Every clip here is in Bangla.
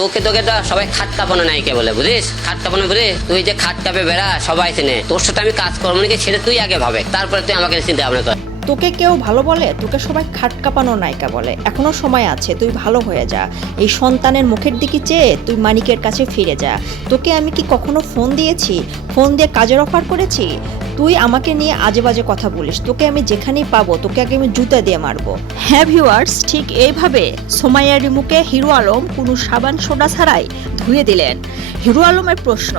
তোকে তোকে তো সবাই খাট কাঁপানো নায়িকা বলে, বুঝিস? খাট কাঁপানো বুঝিস? তুই যে খাট কাঁপে বেড়া সবাই চেনে, তোর সাথে আমি কাজ করবো নাকি সেটা তুই আগে ভাবে, তারপরে তুই আমাকে চিন্তা ভাবনা কর। তোকে কেউ ভালো বলে? তোকে সবাই খাট কাঁপানো নায়িকা বলে। এখনো সময় আছে, তুই ভালো হয়ে যা। এই সন্তানের মুখের দিকে চেয়ে তুই মানিকের কাছে ফিরে যা। তোকে আমি কি কখনো ফোন দিয়েছি? ফোন দিয়ে কাজের অফার করেছি? তুই আমাকে নিয়ে আজে বাজে কথা বলিস, তোকে আমি যেখানেই পাবো তোকে আগে আমি জুতা দিয়ে মারবো। হ্যাঁ ভিউয়ার্স, ঠিক এইভাবে সোমাইয়া রিমুকে হিরো আলম কোনো সাবান সোডা ছাড়াই ধুয়ে দিলেন। হিরো আলমের প্রশ্ন,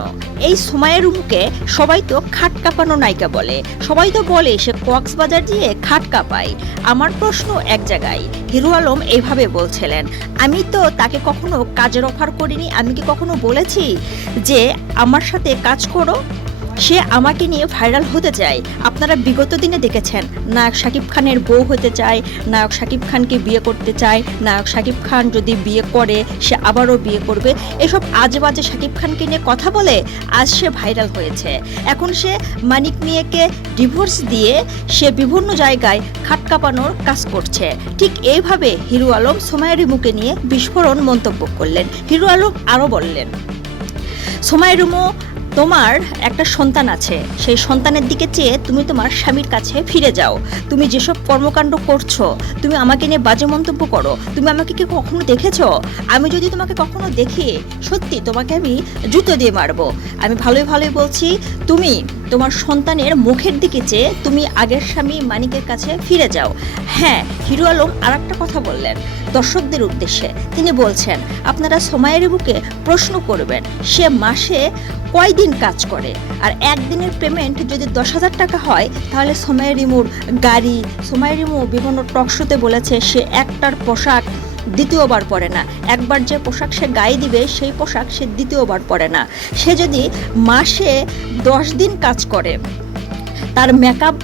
এই সোমাইয়া রিমুকে সবাই তো খাট কাঁপানো নায়িকা বলে, সবাই তো বলে সে কক্সবাজার দিয়ে খাট কাঁপায়। আমার প্রশ্ন এক জায়গায়, হিরো আলম এইভাবে বলছিলেন, আমি তো তাকে কখনো কাজের অফার করিনি। আমি কি কখনো বলেছি যে আমার সাথে কাজ করো? সে আমাকে নিয়ে ভাইরাল হতে চায়। আপনারা বিগত দিনে দেখেছেন, নায়ক শাকিব খানের বউ হতে চায়, নায়ক শাকিব খানকে বিয়ে করতে চায়, নায়ক শাকিব খান যদি বিয়ে করে সে আবারও বিয়ে করবে, এসব আজে বাজে শাকিব খানকে নিয়ে কথা বলে আজ সে ভাইরাল হয়েছে। এখন সে মানিক মিয়াকে ডিভোর্স দিয়ে সে বিভিন্ন জায়গায় খাট কাঁপানোর কাজ করছে। ঠিক এইভাবে হিরো আলম সোমাইয়া রিমুকে নিয়ে বিস্ফোরণ মন্তব্য করলেন। হিরো আলম আরও বললেন, সোমাইয়া রিমু, তোমার একটা সন্তান আছে, সেই সন্তানের দিকে চেয়ে তুমি তোমার স্বামীর কাছে ফিরে যাও। তুমি যেসব কর্মকাণ্ড করছো, তুমি আমাকে নিয়ে বাজে মন্তব্য করো, তুমি আমাকে কি কখনো দেখেছো? আমি যদি তোমাকে কখনো দেখি, সত্যি তোমাকে আমি জুতো দিয়ে মারবো। আমি ভালোই ভালোই বলছি, তুমি তোমার সন্তানের মুখের দিকে চেয়ে তুমি আগের স্বামী মানিকের কাছে ফিরে যাও। হ্যাঁ, হিরো আলম আর একটা কথা বললেন দর্শকদের উদ্দেশ্যে। তিনি বলছেন, আপনারা সোমাইয়া রিমুকে প্রশ্ন করবেন সে মাসে কয়দিন কাজ করে, আর একদিনের পেমেন্ট যদি 10,000 টাকা হয় তাহলে সোমাইয়া রিমুর গাড়ি। সোমাইয়া রিমু বিভিন্ন টক শোতে বলেছে সে একটার পোশাক দ্বিতীয়বার পরে না। একবার যে পোশাক সে গায়ে দিবে সেই পোশাক সে দ্বিতীয়বার পরে না। সে যদি মাসে 10 দিন কাজ করে, তার মেকআপ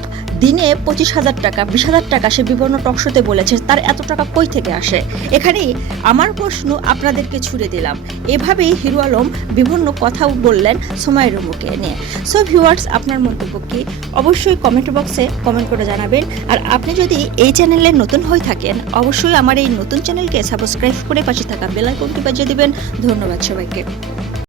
দিনে 25,000 টাকা, 20,000 টাকা সে বিভিন্ন টকশোতে বলেছে। তার এত টাকা কই থেকে আসে? এখানেই আমার প্রশ্ন আপনাদেরকে ছুড়ে দিলাম। এভাবেই হিরো আলম বিভিন্ন কথা বললেন সোমাইয়া রিমুকে নিয়ে। সো ভিউয়ার্স, আপনার মন্তব্য কি অবশ্যই কমেন্ট বক্সে কমেন্ট করে জানাবেন। আর আপনি যদি এই চ্যানেলে নতুন হয়ে থাকেন, অবশ্যই আমার এই নতুন চ্যানেলকে সাবস্ক্রাইব করে পাশে থাকা বেল আইকনটি বাজিয়ে দিবেন। ধন্যবাদ সবাইকে।